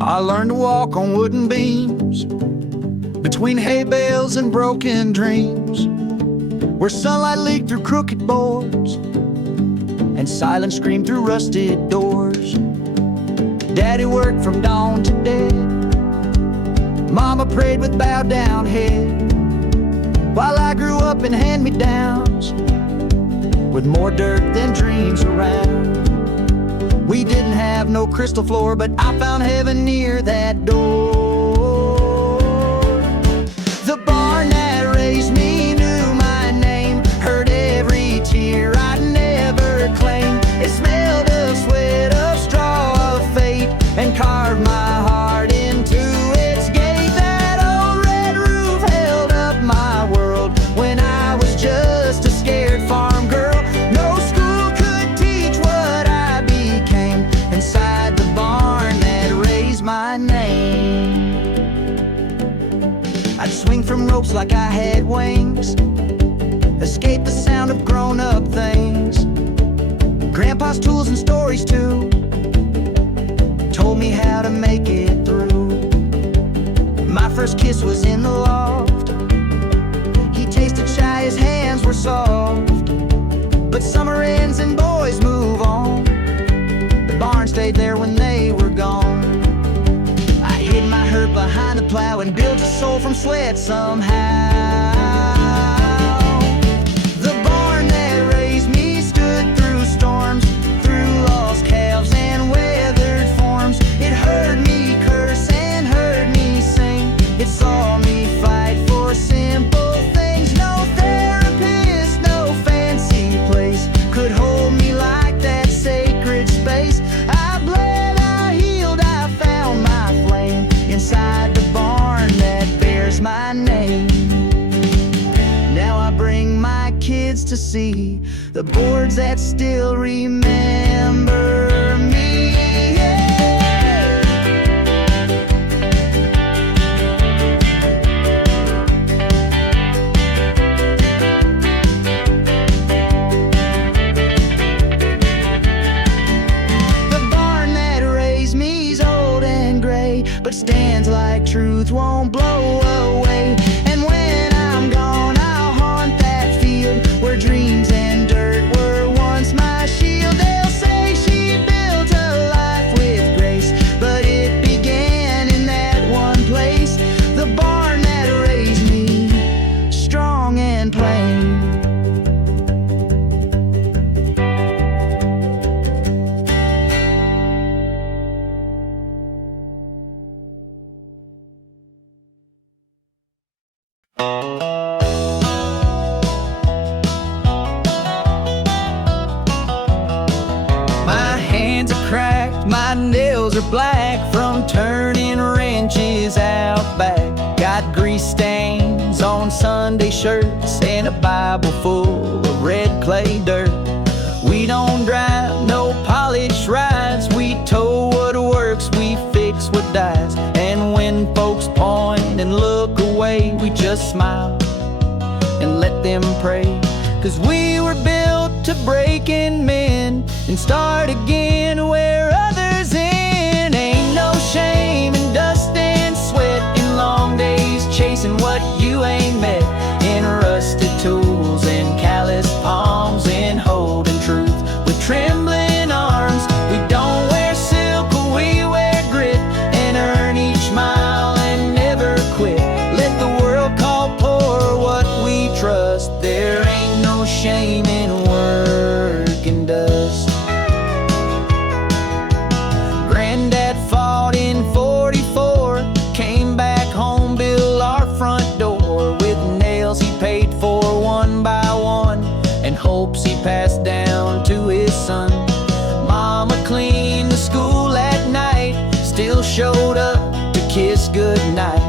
I learned to walk on wooden beams, between hay bales and broken dreams, where sunlight leaked through crooked boards and silence screamed through rusted doors. Daddy worked from dawn to dead, Mama prayed with bowed down head, while I grew up in hand-me-downs with more dirt than dreams around. We didn't have no crystal floor, but I found heaven near that door. The barn that raised me knew my name, heard every tear I'd never claimed. It smelled of sweat, of straw, of fate, and carved my heart into its gate. That old red roof held up my world when I was just a scared farm girl. No school could teach what I became inside the barn that raised my name. I'd swing from ropes like I had wings, escape the sound of grown-up things. Grandpa's tools and stories too told me how to make it through. My first kiss was in the loft. He tasted shy, his hands were soft. But summer ends and boys move on. The barn stayed there when they were gone. I hid my hurt behind the plow and built a soul from sweat somehow. The barn that raised me stood through storms, through lost calves and weathered forms. It heard me curse and heard me sing. It saw me fight for simple things. No therapist, no fancy place could hold me like that sacred space. I bled, I healed, I found my flame inside the barn that bears my name. Now I bring my kids to see the boards that still remember me. The barn that raised me's old and gray, but stands like truth won't blow away. And when I'm gone, I'll haunt that field where dreams and dirt were once my shield. They'll say she built a life with grace, but it began in that one place. The barn that raised me, strong and plain. My hands are cracked, my nails are black from turning wrenches out back. Got grease stains on Sunday shirts and a Bible full of red clay dirt. We don't drive no polished rides, we tow what works, we fix what dies. And when folks point and look away, we just smile and let them pray. 'Cause we were built to break and mend and start again where others end. Ain't no shame in dust and sweat, in long days chasing what you ain't met, in rusted tools and calloused palms, in holding truth with trembling arms. We don't wear silk, we wear grit, and earn each mile and never quit. Let the world call poor what we trust. There ain't no shame in working dust. Granddad fought in 44, came back home, built our front door with nails he paid for one by one, and hopes he passed down to his son. Mama cleaned the school at night, still showed up to kiss goodnight,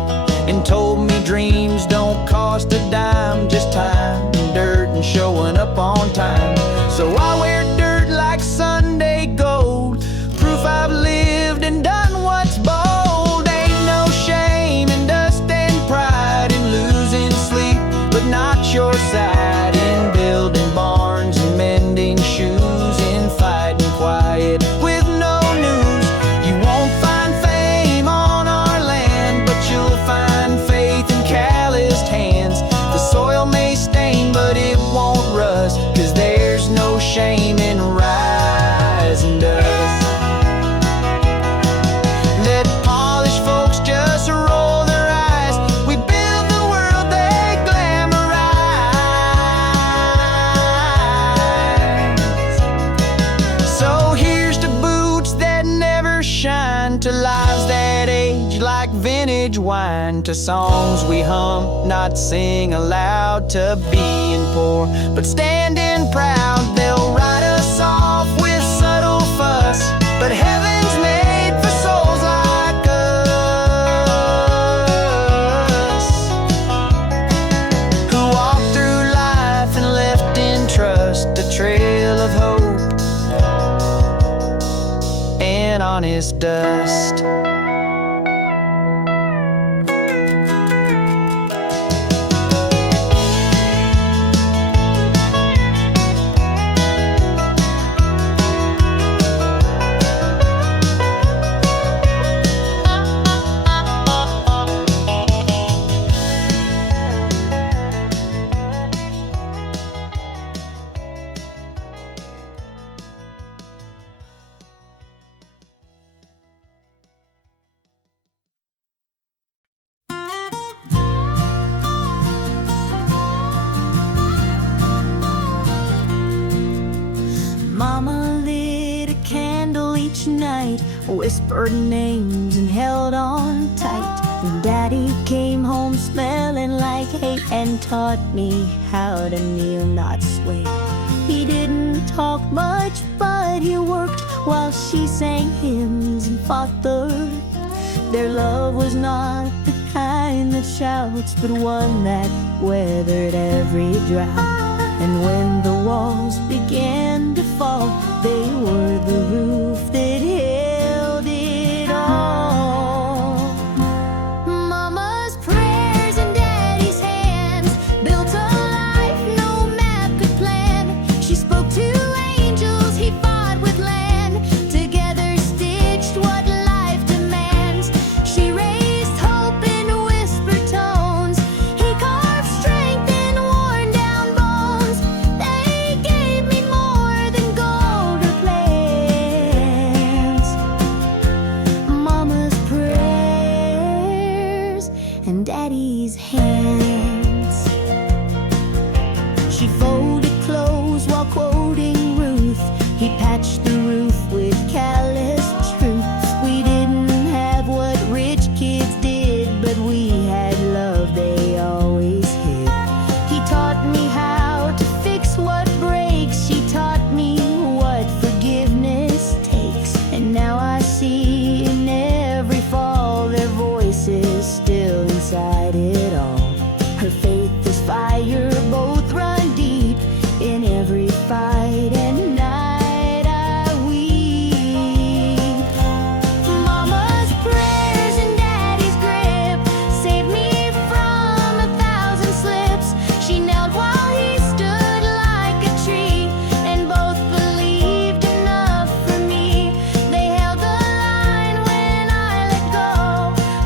and told me dreams don't cost a dime, just time and dirt and showing up on time. So I wear dirt like Sunday gold, proof I've lived and done what's bold. Ain't no shame in dust and pride, in losing sleep but not your side, in building barns and mending shoes, in fighting quiet with no news. You won't find fame to lives that age like vintage wine, to songs we hum, not sing aloud, to being poor but standing proud. They'll write us off with subtle fuss, but heaven's made for souls like us, who walk through life and left in trust a trail of hope and honest dust. Mama lit a candle each night, whispered names and held on tight. And Daddy came home smelling like hate and taught me how to kneel, not sway. He didn't talk much, but he worked while she sang hymns and fought the earth. Their love was not the kind that shouts, but one that weathered every drought. And when the walls began to fall, they were the roof that held it all. Mama's prayers and Daddy's hands built a life no map could plan. She spoke to angels, he fought with land. Together stitched what life demands. She raised hope in whispered tones. He carved strength in worn down bones. They gave me more than gold or plans. Mama's prayers and Daddy's hands. She folded clothes while quoting Ruth. He patched the roof with callous truth. We didn't have what rich kids did, but we had love they always hid. He taught me how to fix what breaks. She taught me what forgiveness takes. And now I see in every fall their voices still inside it all. Her faith is fire, both run deep in every fight and night I weep. Mama's prayers and Daddy's grip saved me from 1,000 slips. She knelt while he stood like a tree, and both believed enough for me. They held the line when I let go,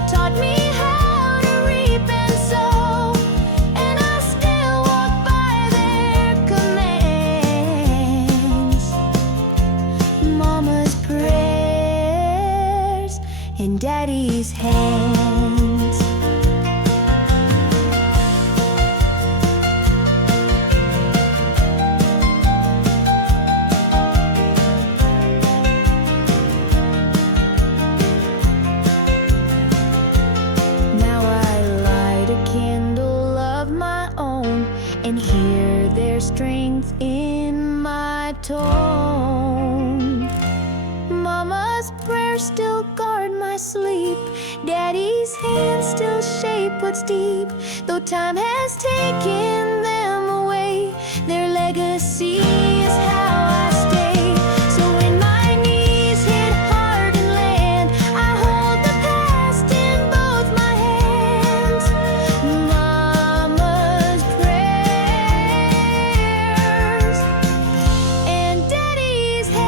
taught me how to reap and sow, and I still walk by their commands. Mama's prayers in Daddy's hands. Now I light a candle of my own and hear their strength in my tone. Mama's prayers still guard my sleep. Daddy's hands still shape what's deep. Though time has taken them away, their legacy is how I stay. So when my knees hit hard and land, I hold the past in both my hands. Mama's prayers and Daddy's hands.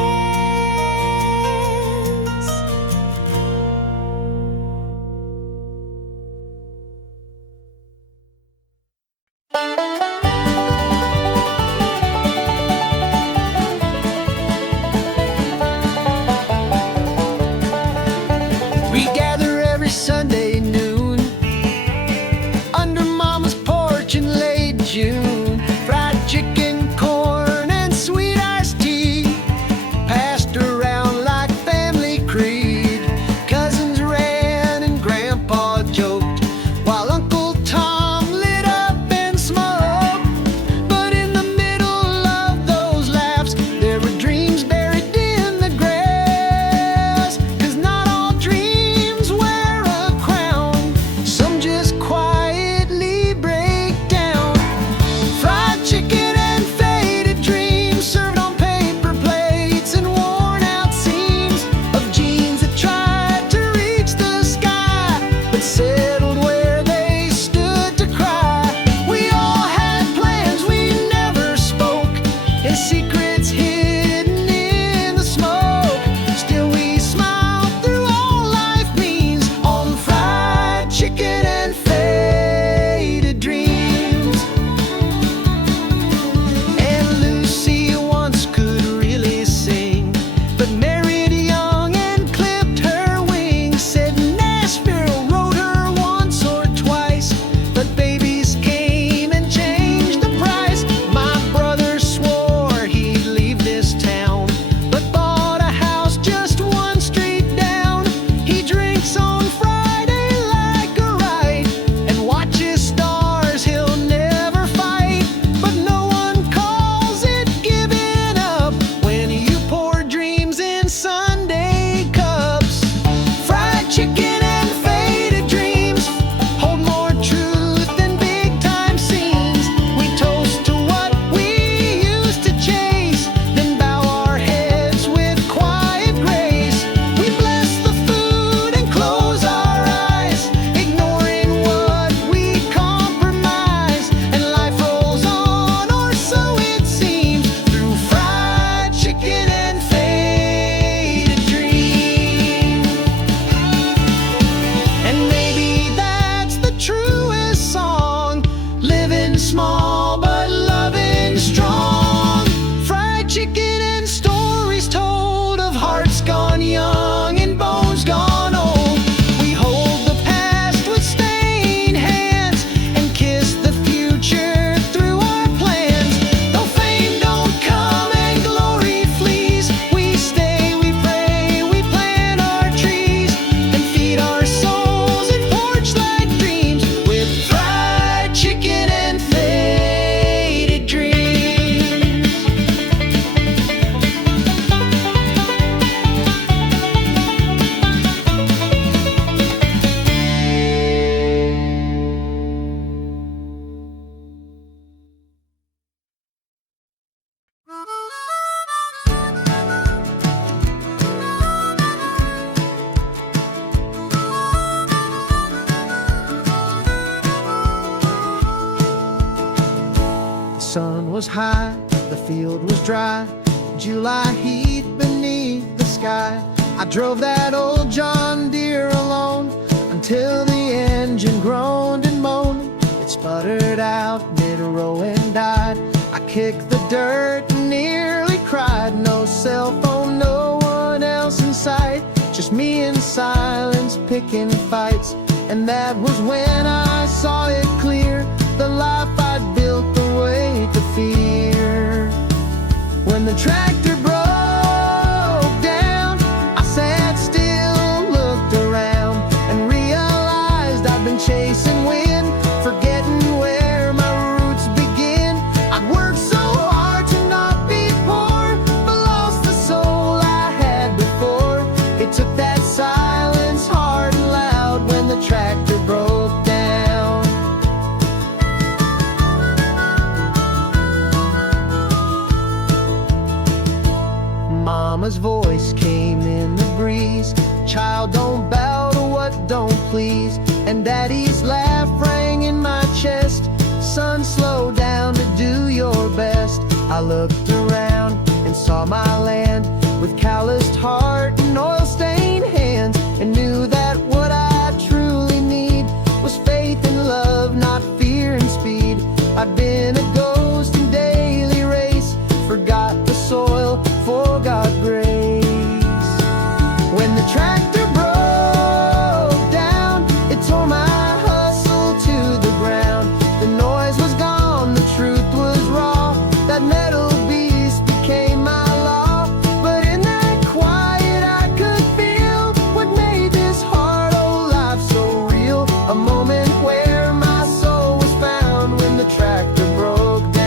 was high, the field was dry, July heat beneath the sky. I drove that old John Deere alone until the engine groaned and moaned. It sputtered out mid-row and died. I kicked the dirt and nearly cried. No cell phone, no one else in sight, just me in silence picking fights. And that was when I saw it clear, the life I'd built the way to fear. When the tractor broke down, I sat still, looked around, and realized I'd been chasing wind, forgetting where my roots begin. I'd worked so hard to not be poor, but lost the soul I had before. It took that silence hard and loud when the tractor broke down. Mama's voice came in the breeze, child, don't bow to what don't please. And Daddy's laugh rang in my chest, son, slow down to do your best. I looked around and saw my land with calloused heart and oil-stained hands, and knew that what I truly need was faith and love, not fear and speed. I'd been a ghost in daily race, forgot the soil, forgot grace. When the tractor broke down, it tore my hustle to the ground. The noise was gone, the truth was raw, that metal beast became my law. But in that quiet I could feel what made this hard old life so real. A moment where my soul was found when the tractor broke down.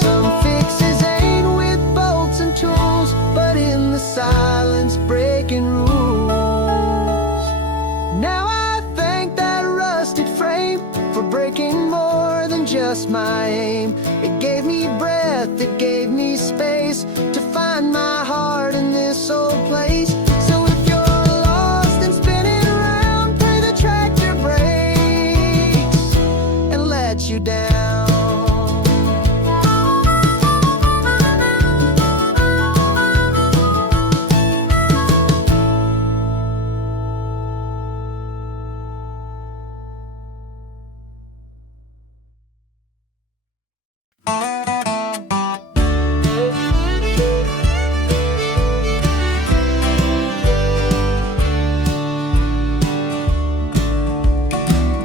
Some fixes ain't with bolts and tools, but in the silence breaking rules. Now I thank that rusted frame for breaking more than just my aim. It gave me breath, it gave me space to find my heart in this old place. So if you're lost and spinning around, pray the tractor breaks and lets you down.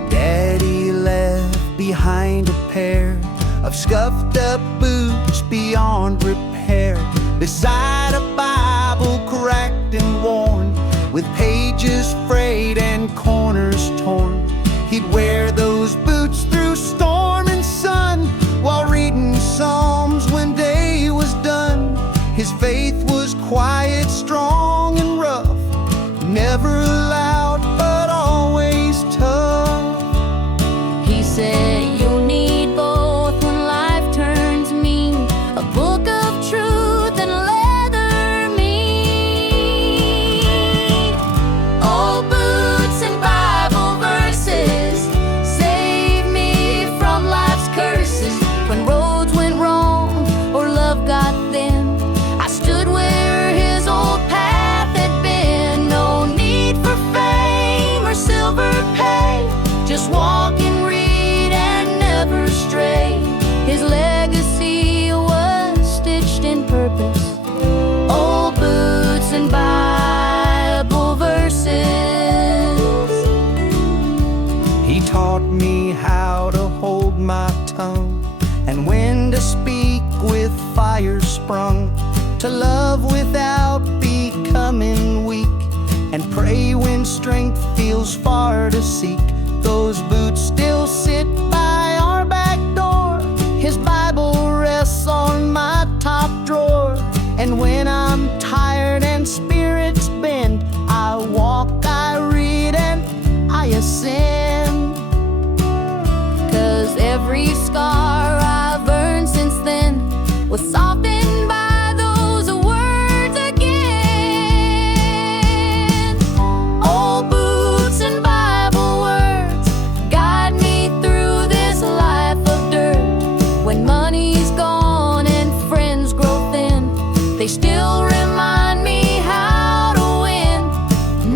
Daddy left behind a pair of scuffed up boots beyond repair, beside a Bible cracked and worn, with pages frayed and corners torn. He'd wear those boots through storm and sun, while reading Psalms when day was done. His faith was quiet, strong and rough, never loud but always tough. He said you'll need both when life turns mean, a book of truth and leather mean. Old boots and Bible verses save me from life's curses. When roads went wrong or love got thin, I stood where his old path had been. No need for fame or silver pay, just walk and read and never stray. His legacy was stitched in purpose, old boots and Bible verses. He taught me how to hold my tongue, and when to speak with fire sprung, to love without becoming weak, and pray when strength feels far to seek. Those boots still sit by our back door, his Bible rests on my top drawer. And when I'm tired and in. 'Cause every scar I've earned since then was softened by those words again. Old boots and Bible words guide me through this life of dirt. When money's gone and friends grow thin, they still remind me how to win.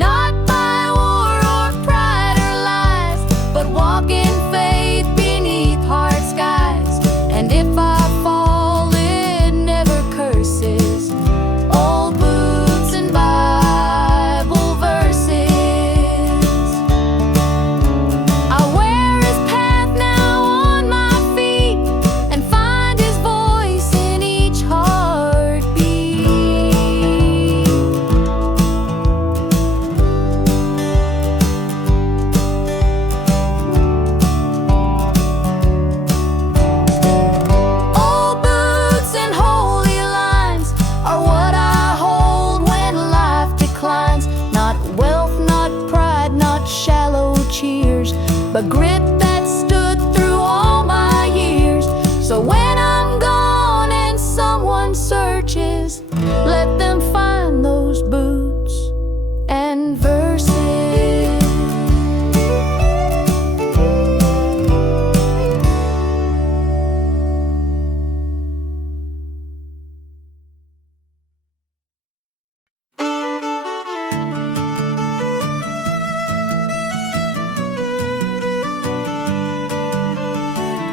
Not by war or pride or lies, but walk in faith beneath hard skies. And if I fall, it never curses. Old boots and Bible verses. I wear his path now on my feet and find his voice in each heartbeat. Old boots and holy lines are what I hold when life declines. Not wealth, not pride, not shallow cheers, but grit that stood through all my years. So when I'm gone and someone searches, let them find those boots and verses.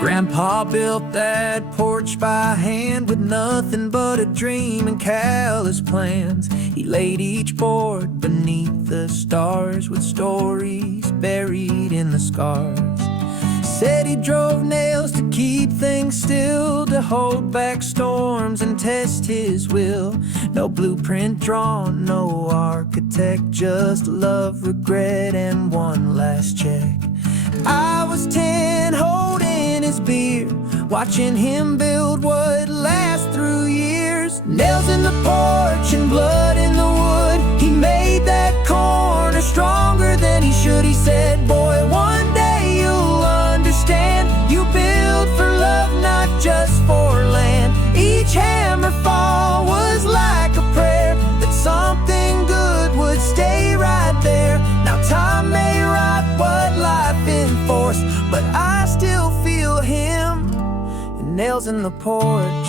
Grandpa built that porch by hand with nothing but a dream and callous plans. He laid each board beneath the stars with stories buried in the scars. Said he drove nails to keep things still, to hold back storms and test his will. No blueprint drawn, no architect, just love, regret, and one last check. I was 10, holding his beer, watching him build what lasts through years. Nails in the porch and blood in the wood, he made that corner stronger than he should. He said, boy, one day you'll understand. You build for love, not just for land. Each hammer fall was like a prayer that something good would stay right there. Now time may rot what life enforced, but I still feel him in nails in the porch.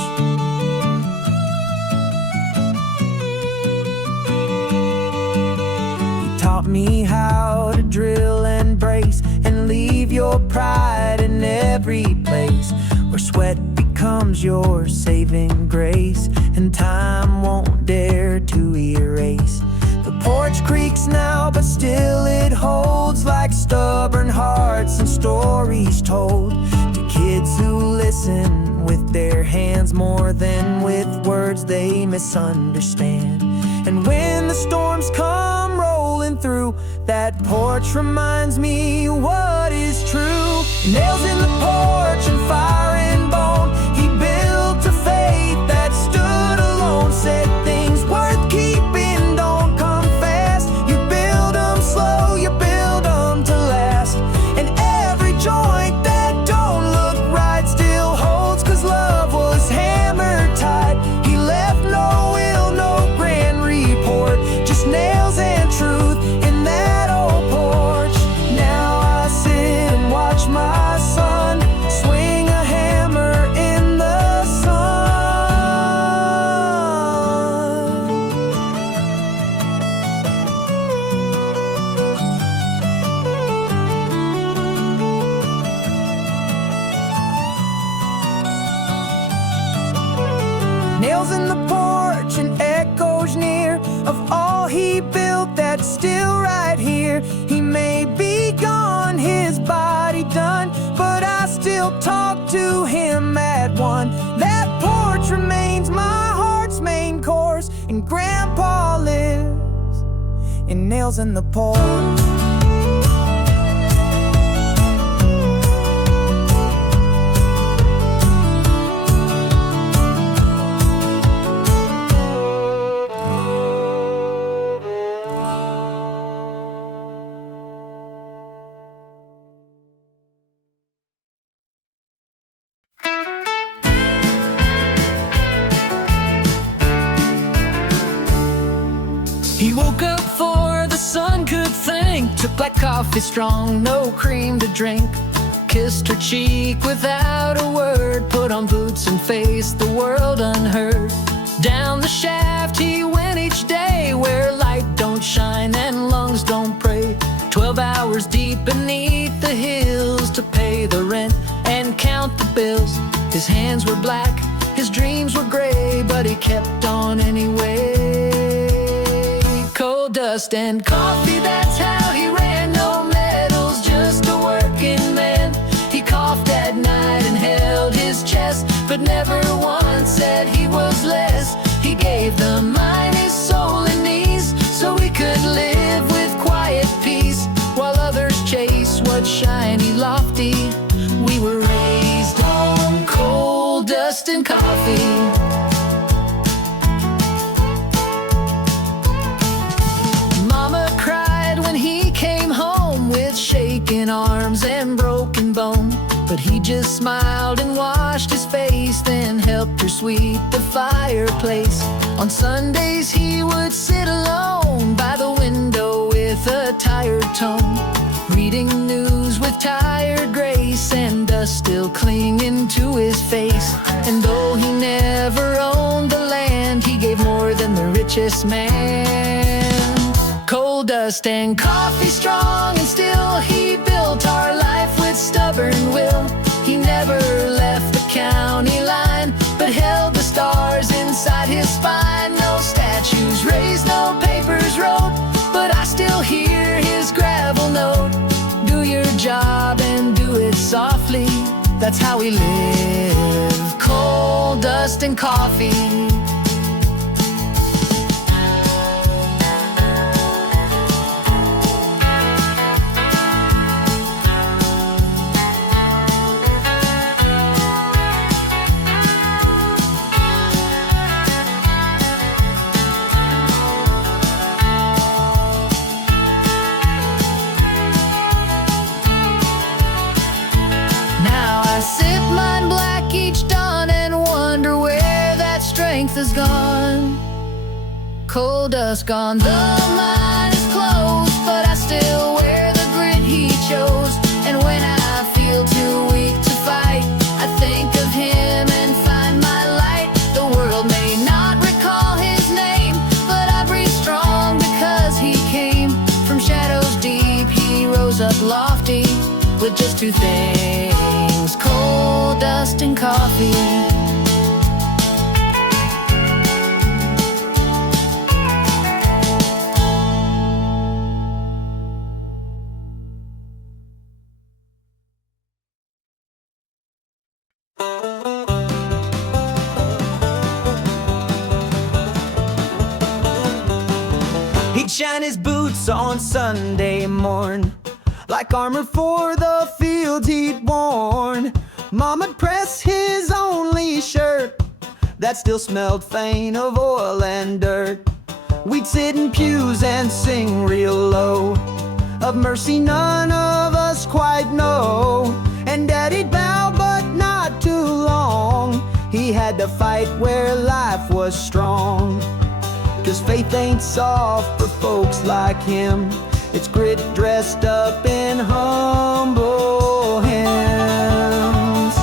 He taught me how to drill and brace and leave your pride in every place where sweat becomes your saving grace and time won't dare to erase. The porch creaks now, but still it holds like stubborn hearts and stories told to kids who listen with their hands more than with words they misunderstand. And when the storms come rolling through, that porch reminds me what is true. Nails in the porch and fire and bone, he built a faith that stood alone. Said things worth keeping don't come fast. You build them slow, you build them to last. And every joint that don't look right still holds, 'cause love was hammered tight. He left no will, no grand report, just nails and truth in that old porch. Now I sit and watch my son swing a hammer in the sun. Nails in the porch and echoes near of all he built that's still right here. He may be gone, his body done, but I still talk to him at one. That porch remains my heart's main course, and Grandpa lives in nails in the porch. took black coffee strong, no cream to drink. Kissed her cheek without a word, put on boots and faced the world unheard. Down the shaft he went each day, where light don't shine and lungs don't pray. 12 hours deep beneath the hills to pay the rent and count the bills. His hands were black, his dreams were gray, but he kept on anyway. Coal dust and coffee, that's how he ran. No medals, just a working man. He coughed at night and held his chest, but never once said he was less. He gave the mind his soul and knees, so he could live with quiet peace, while others chase what's shiny, lofty. We were raised on coal dust and coffee. Mama cried when he came home with shaking arms and broken bone, but he just smiled and washed his face, then helped her sweep the fireplace. On Sundays he would sit alone by the window with a tired tone, reading news with tired grace, and dust still clinging to his face. And though he never owned the land, he gave more than the richest man. Coal dust and coffee strong, and still he built our life with stubborn will. He never left the county line, but held the stars inside his spine. No statues raised, no papers wrote, but I still hear his gravel note. Do your job and do it softly, that's how we live. Coal dust and coffee. Sip mine black each dawn and wonder where that strength is gone. Coal dust gone, the mine is closed, but I still wear the grit he chose. And when I feel too weak to fight, I think of him and find my light. The world may not recall his name, but I breathe strong because he came from shadows deep. He rose up lofty with just two things: coal dust and coffee. He'd shine his boots on Sunday morn, like armor for the fields he'd worn. Mama'd press his only shirt that still smelled faint of oil and dirt. We'd sit in pews and sing real low of mercy none of us quite know. And Daddy'd bow, but not too long. He had to fight where life was strong, 'cause faith ain't soft for folks like him. It's grit dressed up in humble hymns.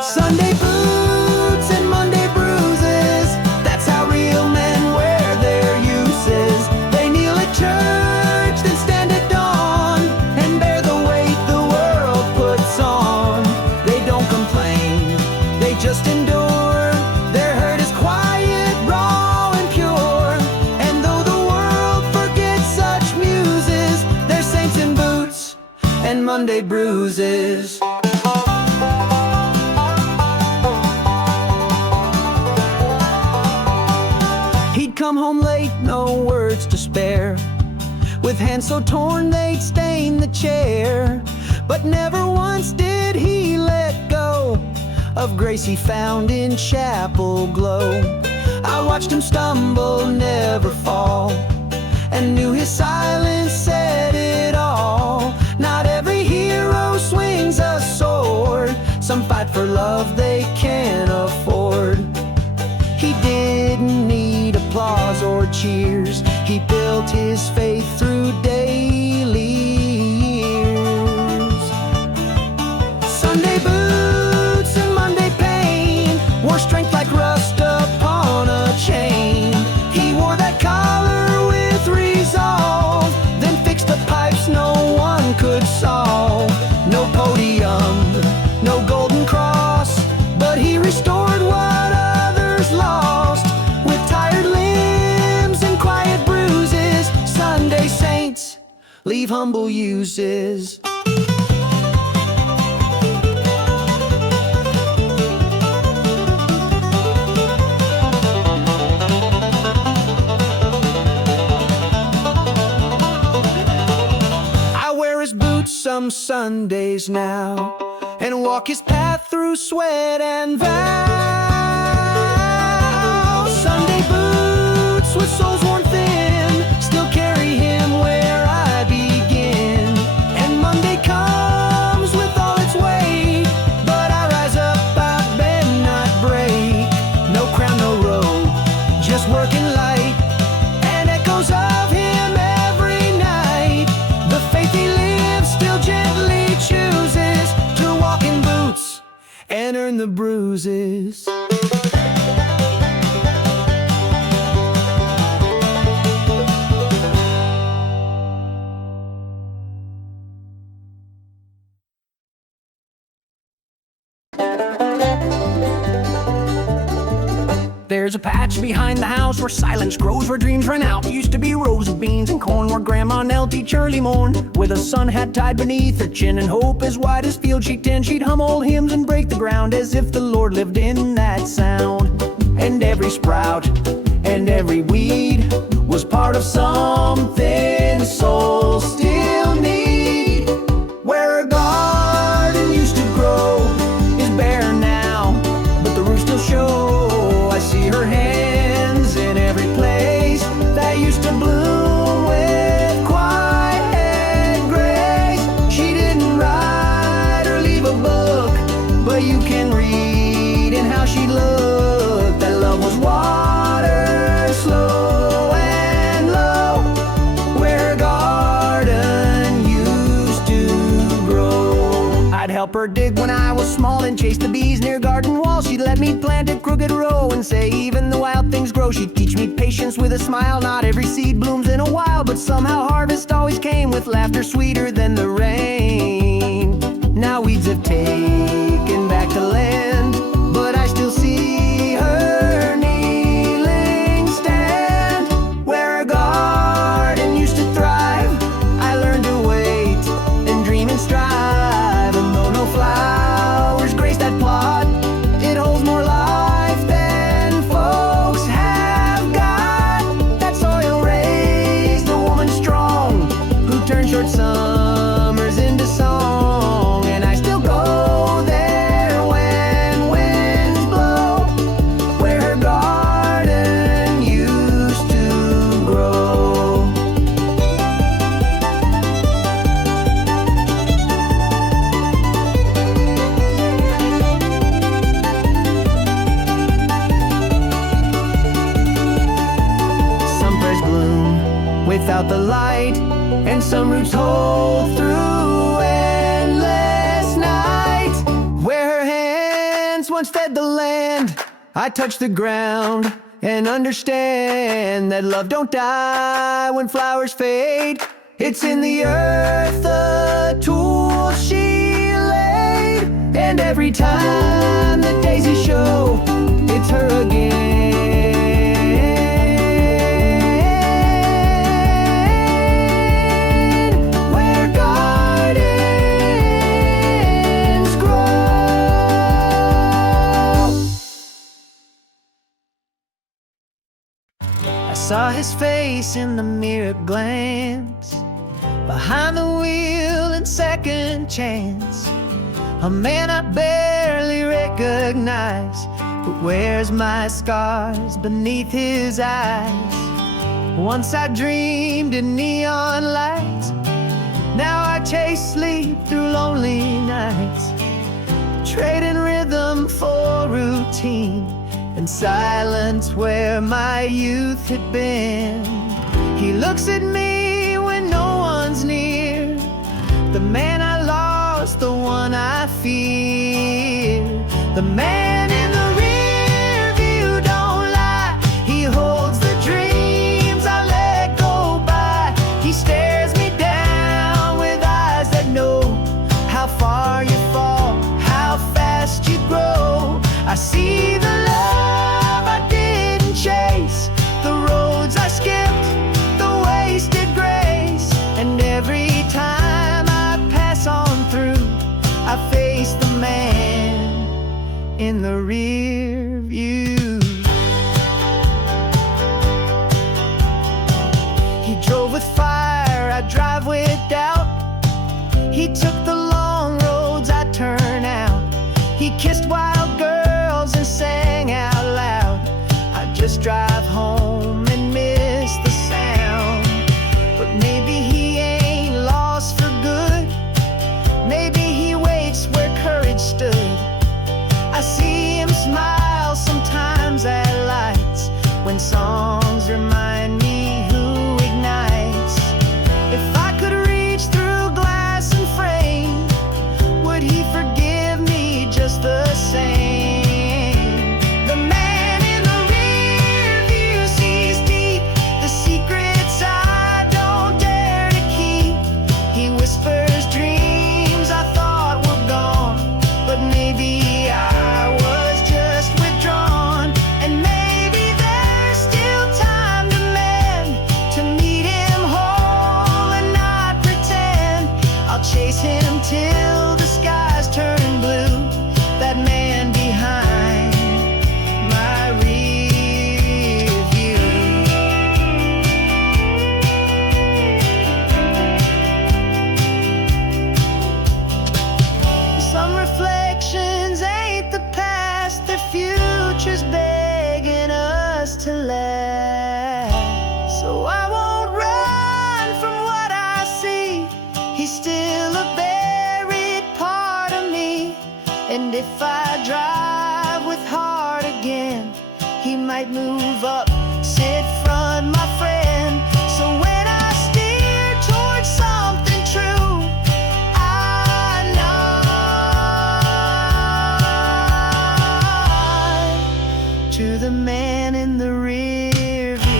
Sunday boots and Monday bruises, that's how real men wear their uses. They kneel at church, then stand at dawn, and bear the weight the world puts on. They don't complain, they just endure. Their hurt is quiet, raw and pure. And though the world forgets such muses, they're saints in boots and Monday bruises. He'd come home late, no words to spare, with hands so torn they'd stain the chair. But never once did he let go of grace he found in chapel glow. I watched him stumble, never fall, and knew his silence said it all. Not every hero swings a sword, some fight for love they can't afford. He didn't need applause or cheers, he built his faith through daily humble uses. I wear his boots some Sundays now and walk his path through sweat and vow. Sunday boots with soles worn thin still carry him where I begin. And Monday comes with all its weight, but I rise up, I bend, not break. No crown, no robe, just working light, and echoes of him every night. The faith he lives still gently chooses to walk in boots and earn the bruises. There's a patch behind the house where silence grows, where dreams run out. Used to be rows of beans and corn, where Grandma knelt each early morn, with a sun hat tied beneath her chin and hope as wide as field she'd tend. She'd hum old hymns and break the ground as if the Lord lived in that sound. And every sprout and every weed was part of something souls still need. Where a garden used to grow is bare now, but the roots still show. I see her hands in every place that used to bloom with quiet grace. She didn't write or leave a book, but you can read in how she looked that love was water, slow and low, where her garden used to grow. I'd help her dig when I was small and chase the bees near garden walls. She'd let me plant a crooked row and say, even the wild things grow. She'd teach me patience with a smile. Not every seed blooms in a while, but somehow harvest always came with laughter sweeter than the rain. Now weeds have taken back the land, but I still see her kneeling stand. Where her garden used to thrive, I learned to wait and dream and strive. And though no flowers grace that plot, it holds more life than folks have got. That soil raised a woman strong, who turned short summers into song. And I still go there when winds blow, where her garden used to grow. Some prayers bloom without the light, and some roots hold through endless night. Where her hands once fed the land, I touch the ground and understand that love don't die when flowers fade. It's in the earth, the tool she laid, and every time the daisies show, it's her again. Where gardens grow. I saw his face in the mirror glance, behind the wheel in second chance. A man I barely recognize, but wears my scars beneath his eyes. Once I dreamed in neon lights, now I chase sleep through lonely nights, trading rhythm for routine and silence where my youth had been. He looks at me when no one's near, the man I lost, the one I fear. The man in the rear view don't lie, he holds the dreams I let go by. He stares me down with eyes that know how far you fall, how fast you grow. I see the love I didn't chase, the roads I skipped, the wasted grace. And every in the rear view. He drove with fire, I drive with doubt. He took the long roads, I turn out. He kissed wild girls and sang out loud. I just drive home and miss the sound. But maybe he ain't lost for good. Maybe he waits where courage stood. I see him smile sometimes at lights, when songs remind me who ignites. If I could reach through glass and frame, would he forgive me just the same? The man in the rear view sees deep, the secrets I don't dare to keep. He whispers dreams I thought were gone, but maybe I was just withdrawn. And maybe there's still time to mend, to meet him whole and not pretend. I'll chase him till the skies turn blue, that man behind my rear view. Some reflections ain't the past, their future's begging us to last. So I won't run from what I see. He's still a buried part of me. And if I drive with heart again, he might move up, sit front, my friend. So when I steer towards something true, I nod to the man in the rear view.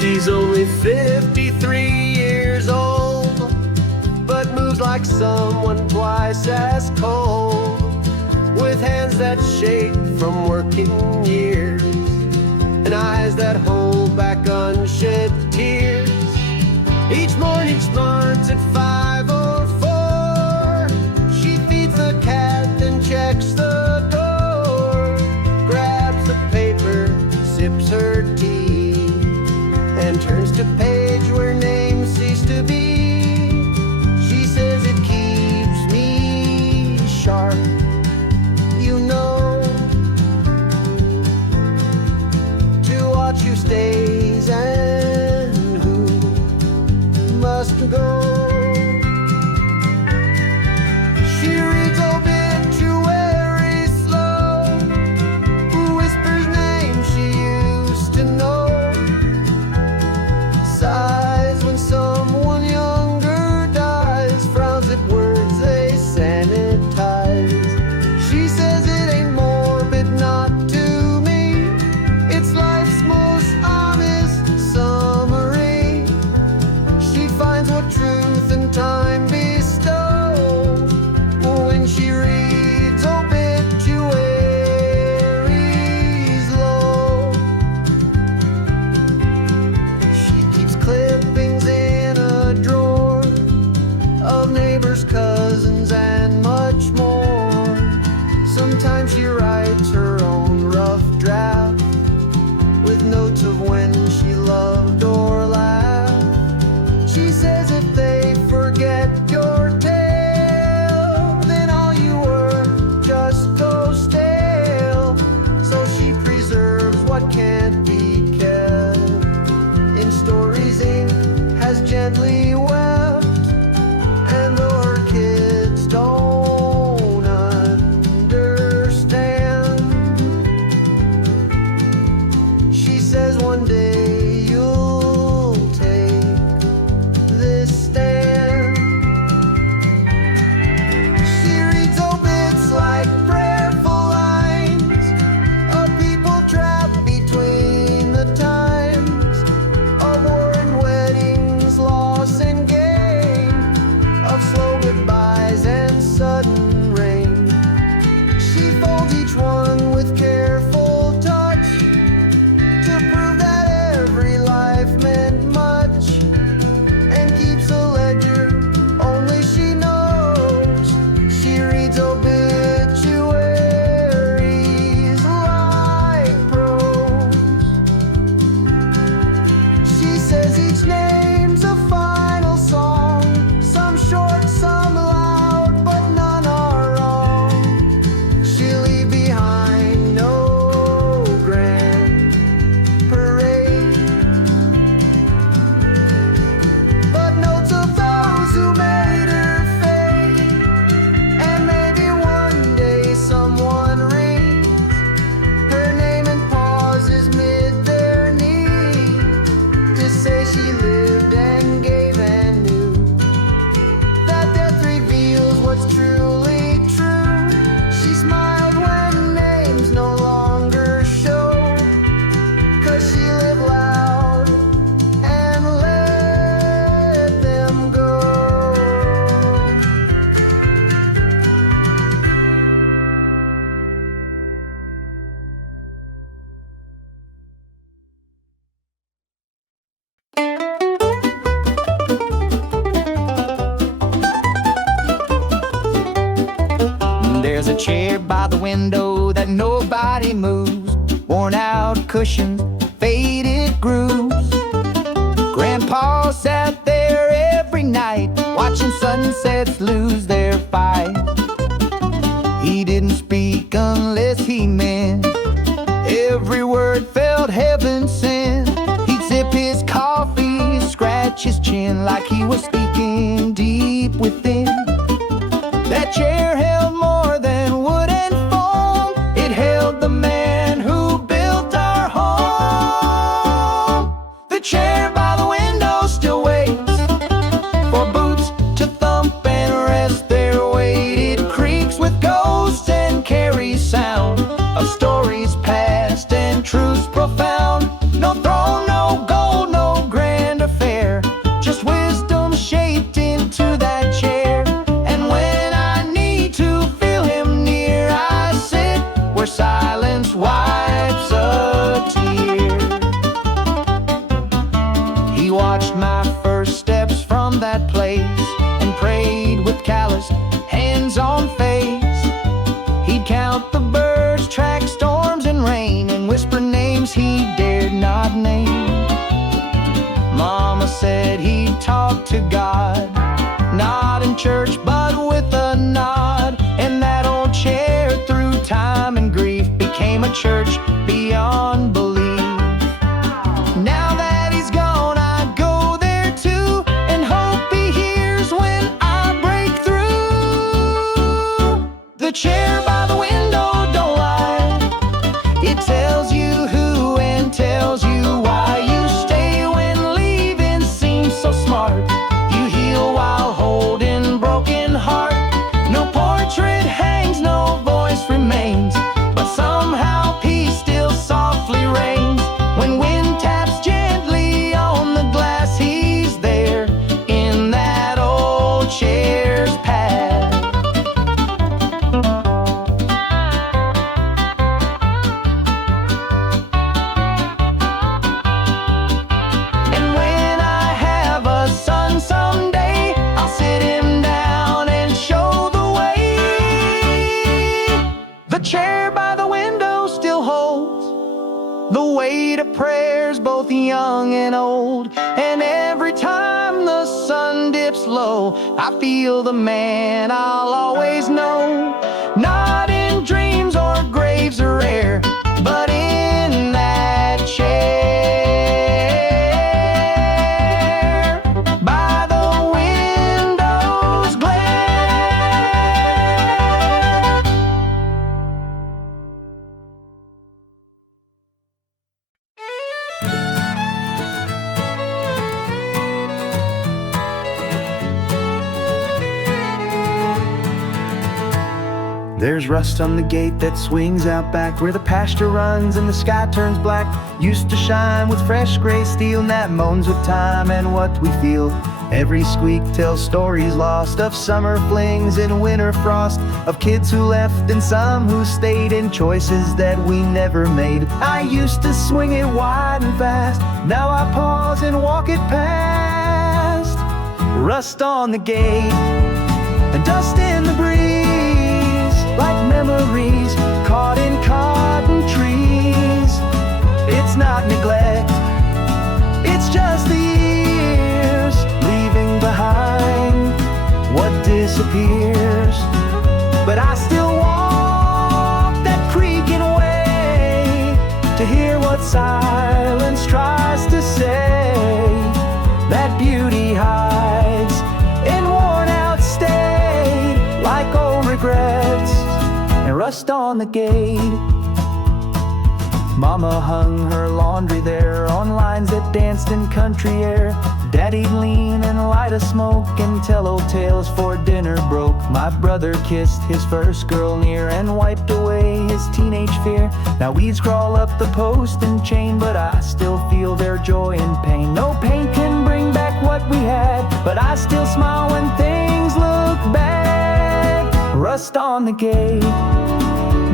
She's only 53 years old, but moves like someone twice as cold, with hands that shake from working years, and eyes that hold back unshed tears. Each morning starts at 5:04. She feeds the cat and checks the door, grabs the paper, sips her tea, and turns to page where names cease to be. She says it keeps me sharp, you know, to watch who stays and who must go. She reads obituary slow, whispers names she used to know, sighs when someone younger dies, frowns at words they sanitize. She says it ain't morbid, not to me. It's life's most honest summary. She finds what truth says each name's a final song, some short, some loud, but none are wrong. She'll leave behind no grand parade, but notes of those who made her fade. And maybe one day someone reads her name and pauses mid their need to say she lived and gave and knew that death reveals what's truly true. She smiled when names no longer showed, 'cause she lived loud and let them go. There's a chair by the window that nobody moves, worn out cushions, faded grooves. Grandpa sat there every night, watching sunsets lose their fight. He didn't speak unless he meant every word felt heaven sent. He'd sip his coffee, scratch his chin like he was speaking deep within. That chair held more than wood and foam. It held the man who built our home. The chair by the window still waits for boots to thump and rest their weight. It creaks with ghosts and carries sound of stories past and truths profound. No throne, no gold, no grand affair, just wisdom shaped into that chair. And when I need to feel him near, I sit where silence wipes a tear. He watched my first steps from that place and prayed with calloused hands on face. He'd count the birds, track storms and rain, and whisper names he dared not name. Mama said he talked to God, not in church but with a nod. And that old chair through time and grief became a church beyond belief. Now that he's gone, I go there too, and hope he hears when I break through. The chair by the window don't lie. It tells you who and tells you why. You stay when leaving seems so smart. You heal while holding broken heart. No portrait hangs, no voice remains, but somehow peace still softly reigns. When wind taps gently on the glass, he's there in that old chair's path. And when I have a son someday, I'll sit him down and show the way. The chair by the window still holds the weight of prayers, both young and old. And every time the sun dips low, I feel the man I'll always know. Not in dreams or graves are rare, but in that chair by the window's glare. There's rust on the gate that swings out back, where the pasture runs and the sky turns black. Used to shine with fresh gray steel, and that moans with time and what we feel. Every squeak tells stories lost, of summer flings and winter frost, of kids who left and some who stayed, in choices that we never made. I used to swing it wide and fast, now I pause and walk it past. Rust on the gate and dust in the breeze, like memories caught in cotton trees. It's not neglect, it's just the rust on the gate. Mama hung her laundry there on lines that danced in country air. Daddy'd lean and light a smoke and tell old tales for dinner broke. My brother kissed his first girl near and wiped away his teenage fear. Now weeds crawl up the post and chain, but I still feel their joy and pain. No paint can bring back what we had, but I still smile when things look bad. Rust on the gate,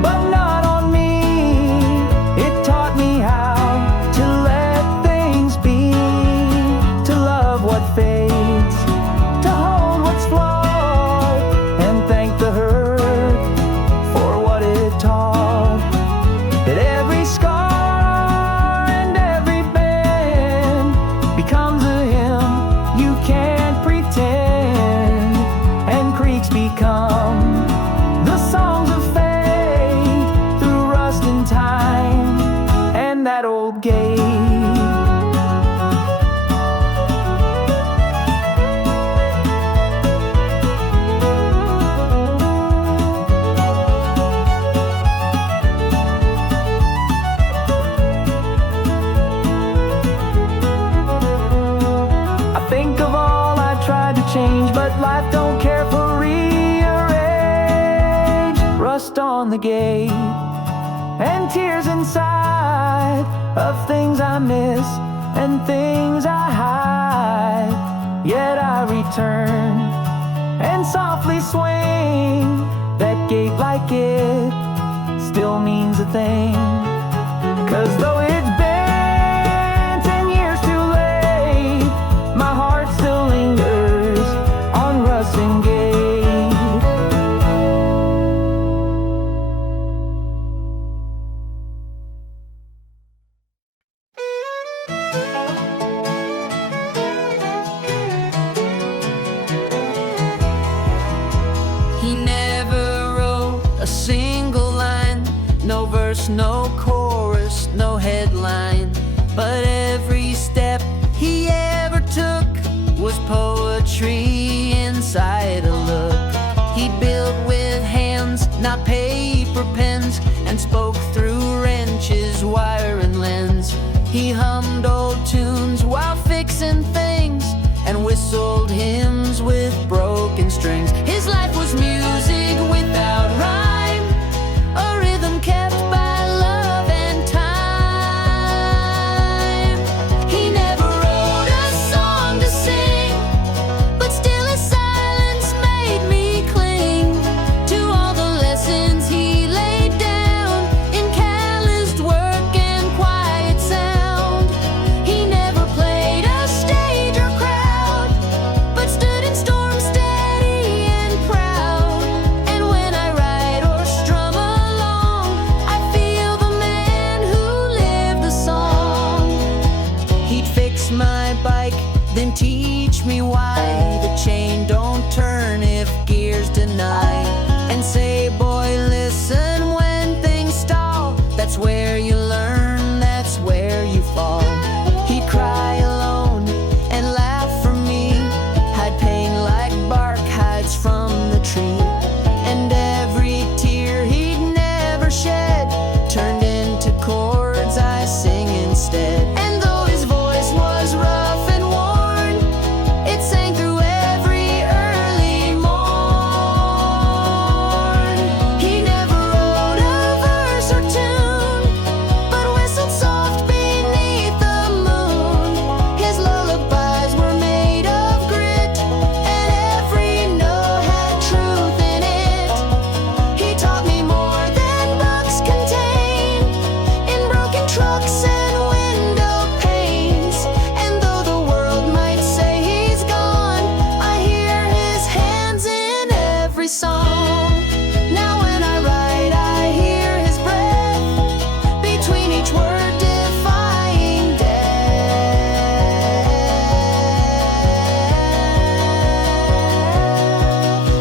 but not on me. It taught me how to let things be, to love what fades, to hold what's flawed, and thank the hurt for what it taught. That every scar and every bend becomes a hymn you can't pretend, and creeks become the songs of faith through rust and time and that old gate. I think of all I tried to change, but life don't care for rearrange. Rust on the gate and tears inside of things I miss and things I hide. Yet I return and softly swing that gate like it still means a thing. 'Cause though it's been 10 years too late, my heart still lingers on Rustin Gate. He never wrote a single line, no verse, no chorus, no headline. But every step he ever took was poetry inside a look. He built with hands, not paper pens, and spoke through wrenches, wire and lens. He hummed old tunes while fixing things and whistled hymns with broken strings. His life was music without rhyme, a rhythm kept by love and time. He never wrote a song to sing, but still his silence made me cling to all the lessons he laid down in calloused work and quiet sound. He never played a stage or crowd, but stood in storm steady and proud. And when I ride or strum along, I feel the man who lived the song. He'd fix my bike, then teach me why the chain don't turn if gears deny, and say, boy, listen when things stall. That's where you learn, that's where you fall. He'd cry alone and laugh for me, hide pain like bark hides from the tree. And every tear he'd never shed turned into chords I sing instead. And though his voice was rough and worn, it sang through every early morn. He never wrote a verse or tune, but whistled soft beneath the moon. His lullabies were made of grit, and every note had truth in it. He taught me more than books contain, in broken trucks and window panes. And though the world might say he's gone, I hear his hands in every song. Now when I write, I hear his breath between each word, defying death.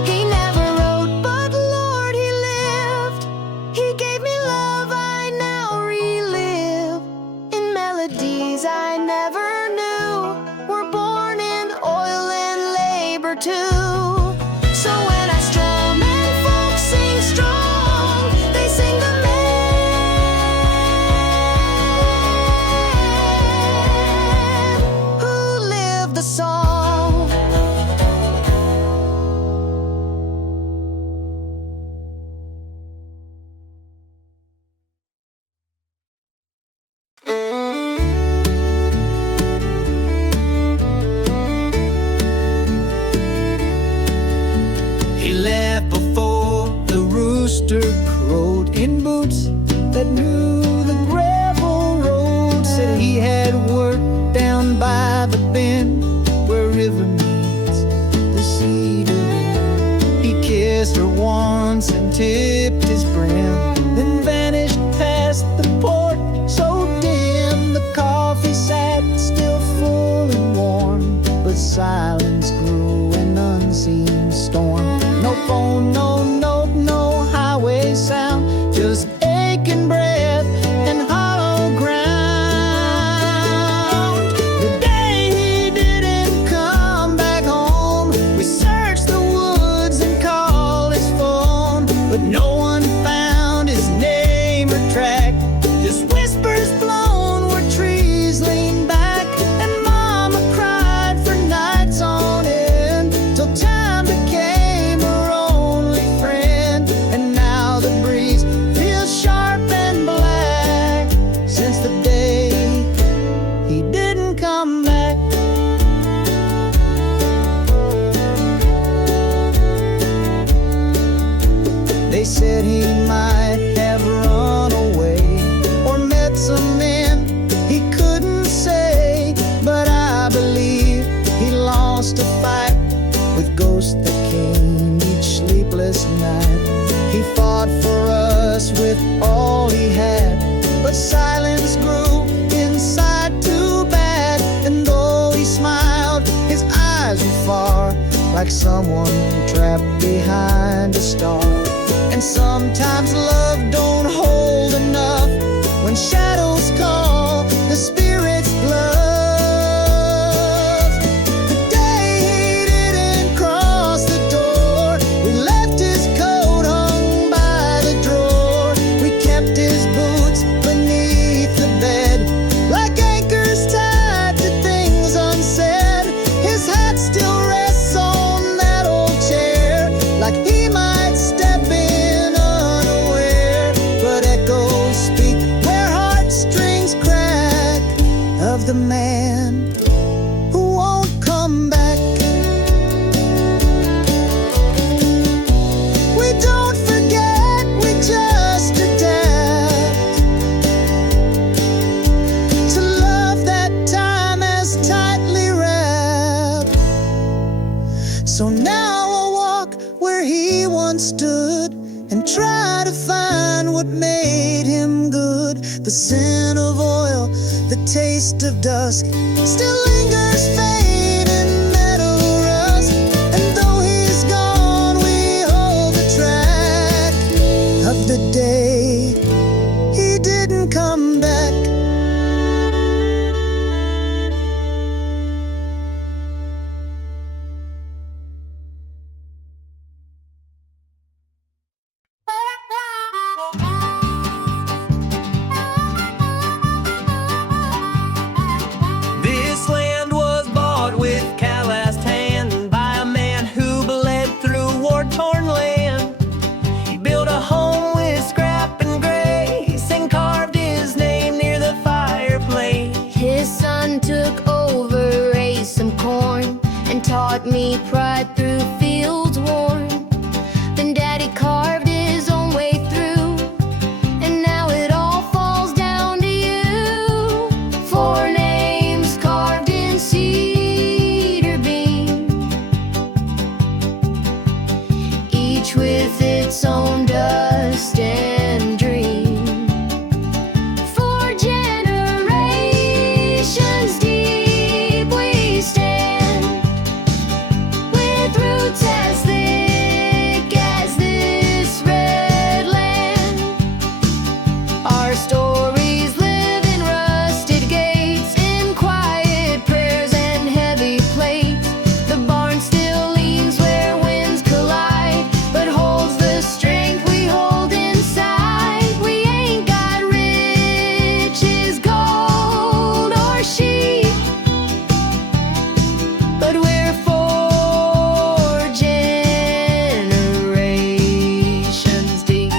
He never wrote, but Lord, he lived. He gave me love I now relive, in melodies I never knew were born in oil and labor too. So when I strum and folks sing strong, sister rode in boots that knew the gravel road. Said he had worked down by the bend where river meets the cedar. He kissed her once and tipped his brim, then vanished past the port so dim. The coffee sat still full and warm, but silence grew an unseen storm. No phone, no note, no highway sound, just aching breath and hollow ground. The day he didn't come back home, we searched the woods and called his phone, but no one found his name or track. Just whispers blown where trees leaned back, and Mama cried for nights on end till time became her only friend. And now the breeze feels sharp and black since the day he didn't come back. They said he might have run away or met some men he couldn't say, but I believe he lost a fight with ghosts that came each sleepless night. He fought for us with all he had, but silence grew inside too bad. And though he smiled, his eyes were far, like someone trapped behind a star. And sometimes love don't hold enough. When shadows call, the spirits bluff. The day he didn't cross the door, we left his coat hung by the drawer. We kept his boots beneath the bed, like anchors tied to things unsaid. His hat still rests on that old chair, like he might step in unaware. But echoes speak where heartstrings crack, of the man who won't come back. We don't forget, we just adapt to love that time has tightly wrapped. So now I'll walk where he once stood and try to find what made him good. The scent of oil, the taste of dusk, still lingers faint in metal rust. And though he's gone, we hold the track of the day he didn't come back. This land was bought with calloused hand by a man who bled through war-torn land. He built a home with scrap and grace and carved his name near the fireplace. His son took over, raised some corn, and taught me pride through fields worn. Then Daddy carved his own way through, and now it all falls down to you. 4 names carved in cedar beam, each with its own dust and dream. 4 generations deep we stand, with roots as thick as this red land. Our stories live in rusted gates, in quiet prayers and heavy plates. The barn still leans where winds collide, but holds the strength we hold inside. We ain't got riches, gold, or sheep, but we're 4 generations deep.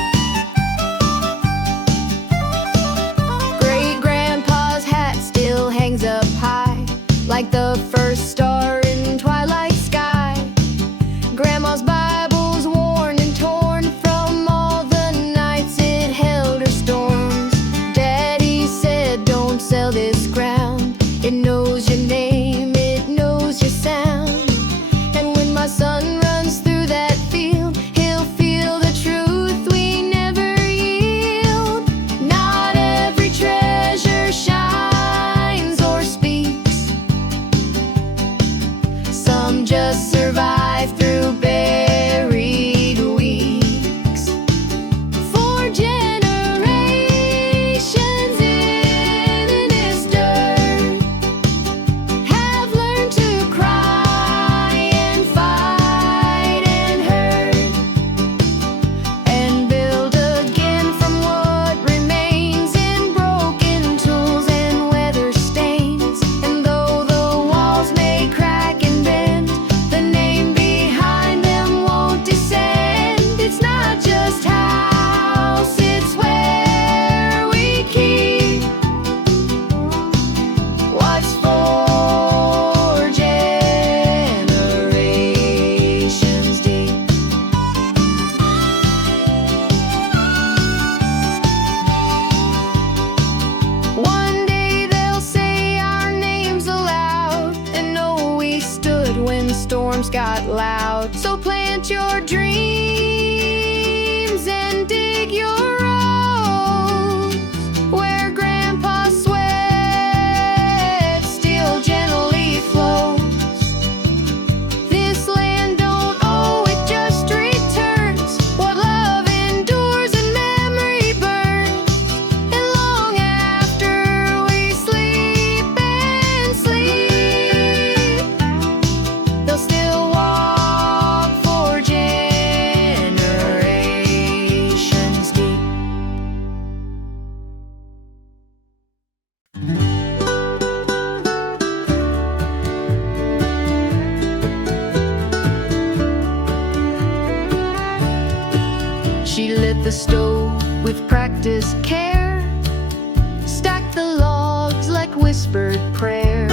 Great-grandpa's hat still hangs up high, like the first star in twilight sky. Grandma's Bible's worn and torn from all the when storms got loud. So plant your dreams and dig your road where Grandpa sweat still gently flows. This land don't owe, it just returns what love endures and memory burns. And long after we sleep and sleep, they'll still walk for generations deep. She lit the stove with practiced care, stacked the logs like whispered prayer.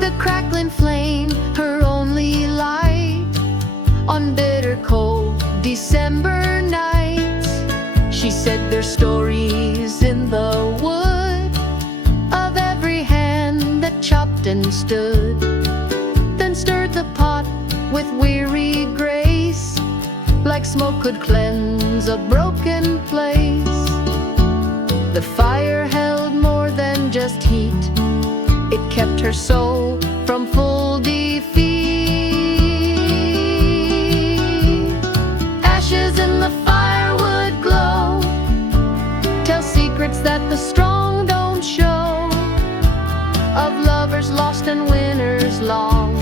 The crackling flame, her only light on bitter cold December nights. She said their stories in the wood of every hand that chopped and stood, then stirred the pot with weary grace, like smoke could cleanse a broken place. The fire held more than just heat, it kept her soul from full defeat. Ashes in the fire would glow, tell secrets that the strong don't show, of lovers lost and winners long,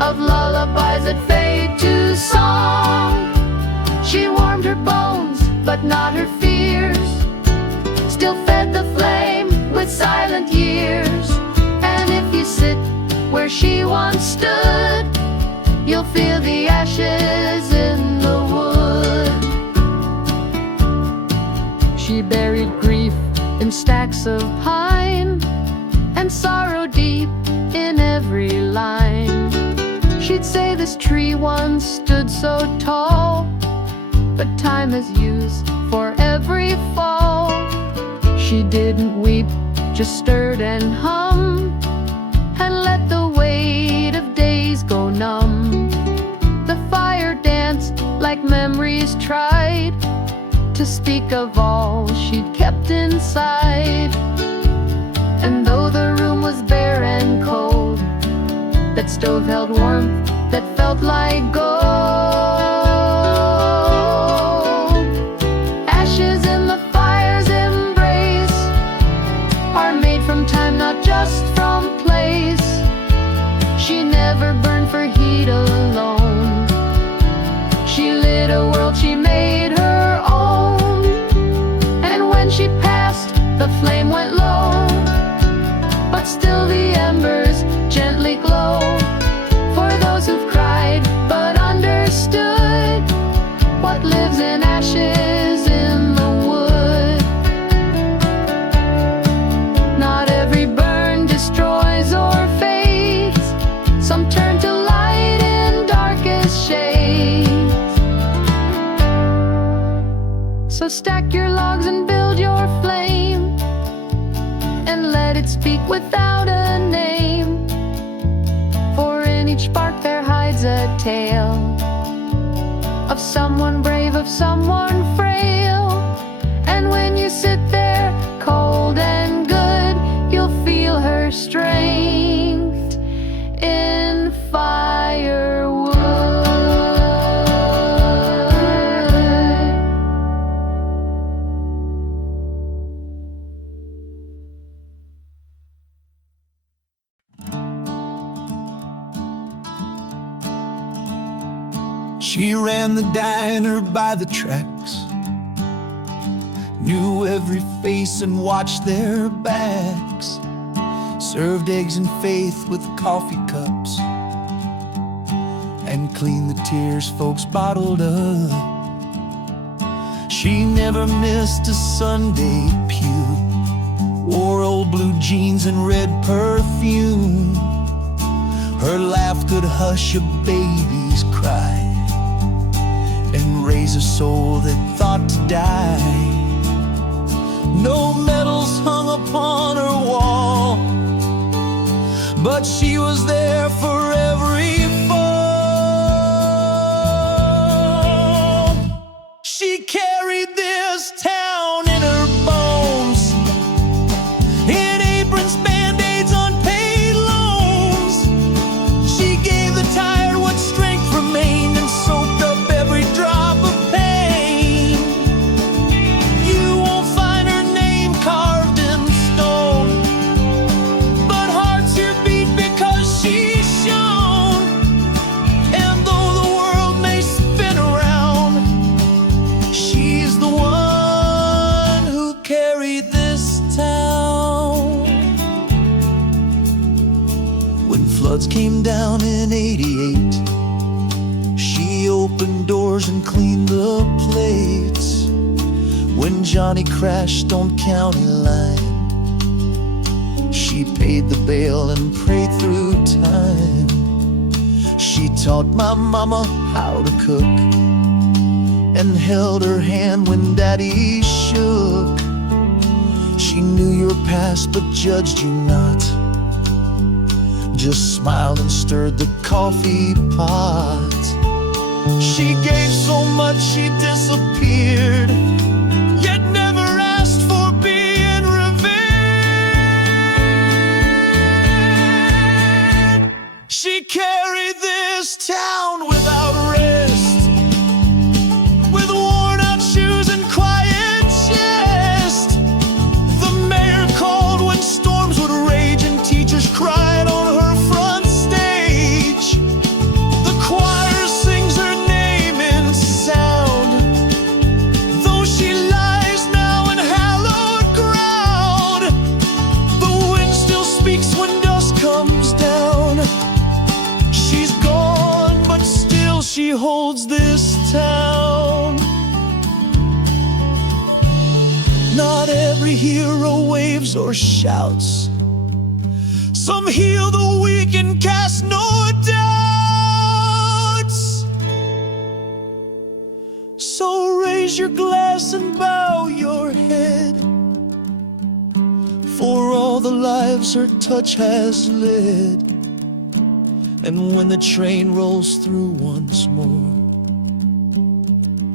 of lullabies that fade to song. She warmed her bones, but not her fears, still fed the flame with silent years. And if you sit where she once stood, you'll feel the ashes in the wood. She buried grief in stacks of pine and sorrow deep in every line. She'd say this tree once stood so tall, but time has used for every fall. She didn't weep, just stirred and hummed, and let the weight of days go numb. The fire danced like memories tried to speak of all she'd kept inside. And though the room was bare and cold, that stove held warmth that felt like gold. Ashes in the fire's embrace are made from time, not just from place. She never burned for heat alone, she lit a world she made her own. And when she passed, the flame went low, but still the embers gently glow. For those who've cried but understood what lives in ashes in the wood. Not every burn destroys or fades, some turn to light in darkest shades. So stack your logs and build your flame, and let it speak without a name. For in each spark there hides a tale of someone brave, of someone frail. And when you sit there cold and good, you'll feel her strength in firewood. She ran the diner by the tracks, knew every face and watched their backs, served eggs and faith with coffee cups, and cleaned the tears folks bottled up. She never missed a Sunday pew, wore old blue jeans and red perfume. Her laugh could hush a baby's cry and raise a soul that thought to die. No medals hung upon her wall, but she was there for every fall. She carried this town in her bones, in aprons, band-aids, unpaid loans. She gave the tired what strength remained and soaked up every drop of pain. You won't find her name carved in stone, but hearts here beat because she's shown. And though the world may spin around, she's the one who carried this town. When floods came down in '88, she opened doors and cleaned the plates. When Johnny crashed on County Line, she paid the bail and prayed through time. She taught my mama how to cook and held her hand when Daddy shook. She knew your past but judged you not, just smiled and stirred the coffee pot. She gave so much she disappeared, yet never asked for being revered. She carried this town without rest, with worn-out shoes and quiet chest. The mayor called when storms would rage and teachers cried on her front stage. The choir sings her name in sound, though she lies now in hallowed ground. The wind still speaks when dusk comes down. She's gone, but still she holds this town. Not every hero waves or shouts. Some heal the weak and cast no doubts. So raise your glass and bow your head for all the lives her touch has led. And when the train rolls through once more,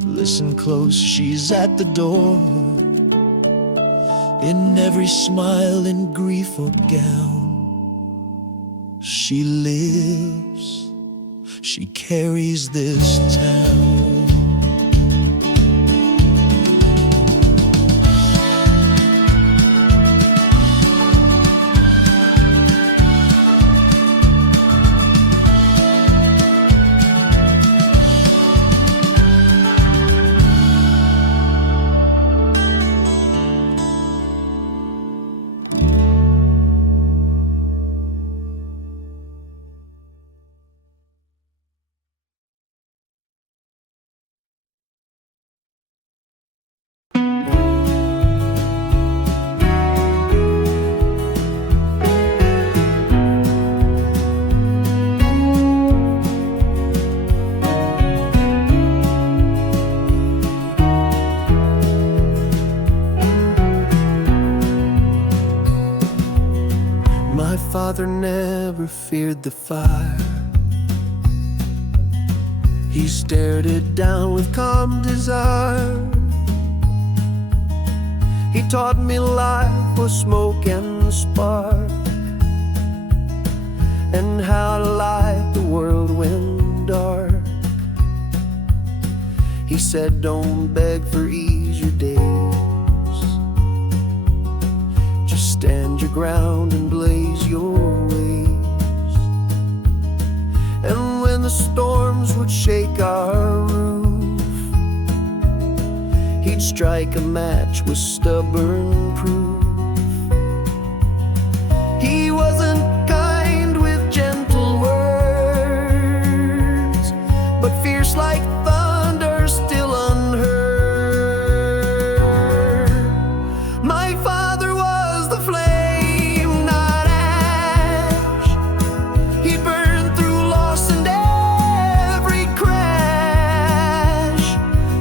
listen close, she's at the door. In every smile and grief or gown, she lives, she carries this town. My father never feared the fire. He stared it down with calm desire. He taught me life was smoke and spark, and how to light the world when dark. He said, don't beg for ease your days, just stand your ground and blaze your ways. And when the storms would shake our roof, he'd strike a match with stubborn proof. He wasn't kind with gentle words, but fierce like thunder, still unheard. My father was the flame, not ash. He burned through loss and every crash.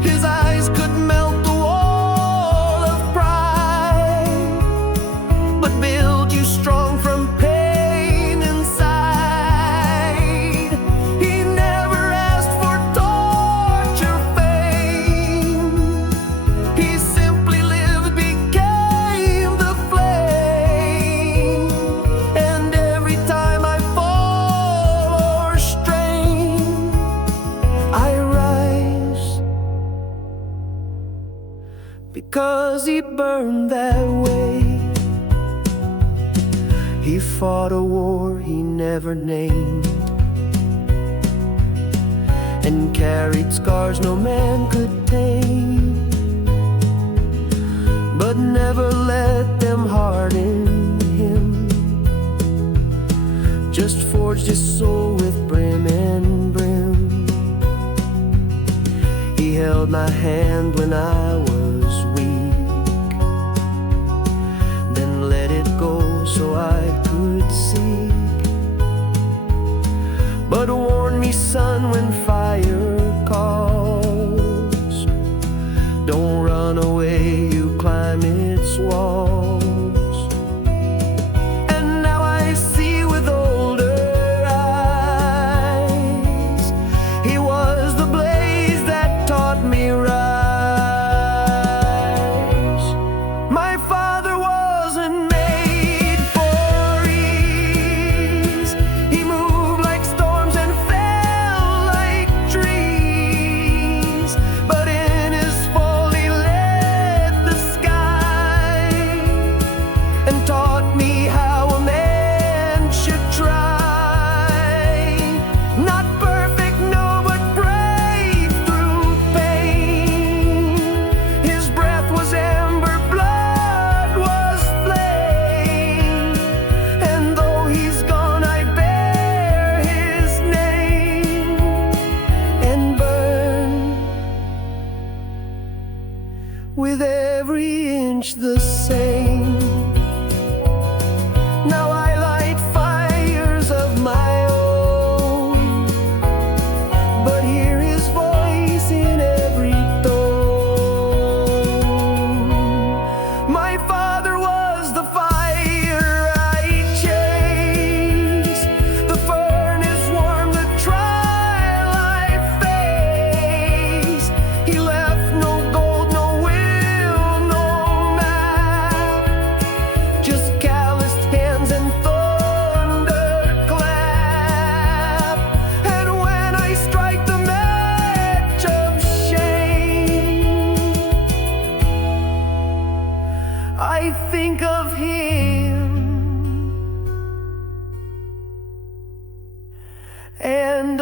His eyes could melt the wall of pride. 'cause he burned that way. He fought a war he never named, and carried scars no man could tame, but never let them harden him. Just forged his soul with brim and brim. He held my hand when I was weak, then let it go so I could seek. But warn me, son, when fire calls, don't run away, you climb its walls. And now I see with older eyes, he was the blaze that taught me rise. My father wasn't made for ease. He moved like storms and fell like trees, but in his fall he led the sky and taught me how a man should try. Not perfect, no, but brave through pain. His breath was ember, blood was flame, and though he's gone, I bear his name and burn with every inch the same. Now I light fires of my own, but hear his voice in every tone. My father was the fire I chase, the furnace warm, the trial I face. He left no gold, no will, no map, just calloused hands and thunderclap. And when I strike the match of shame, I think of him and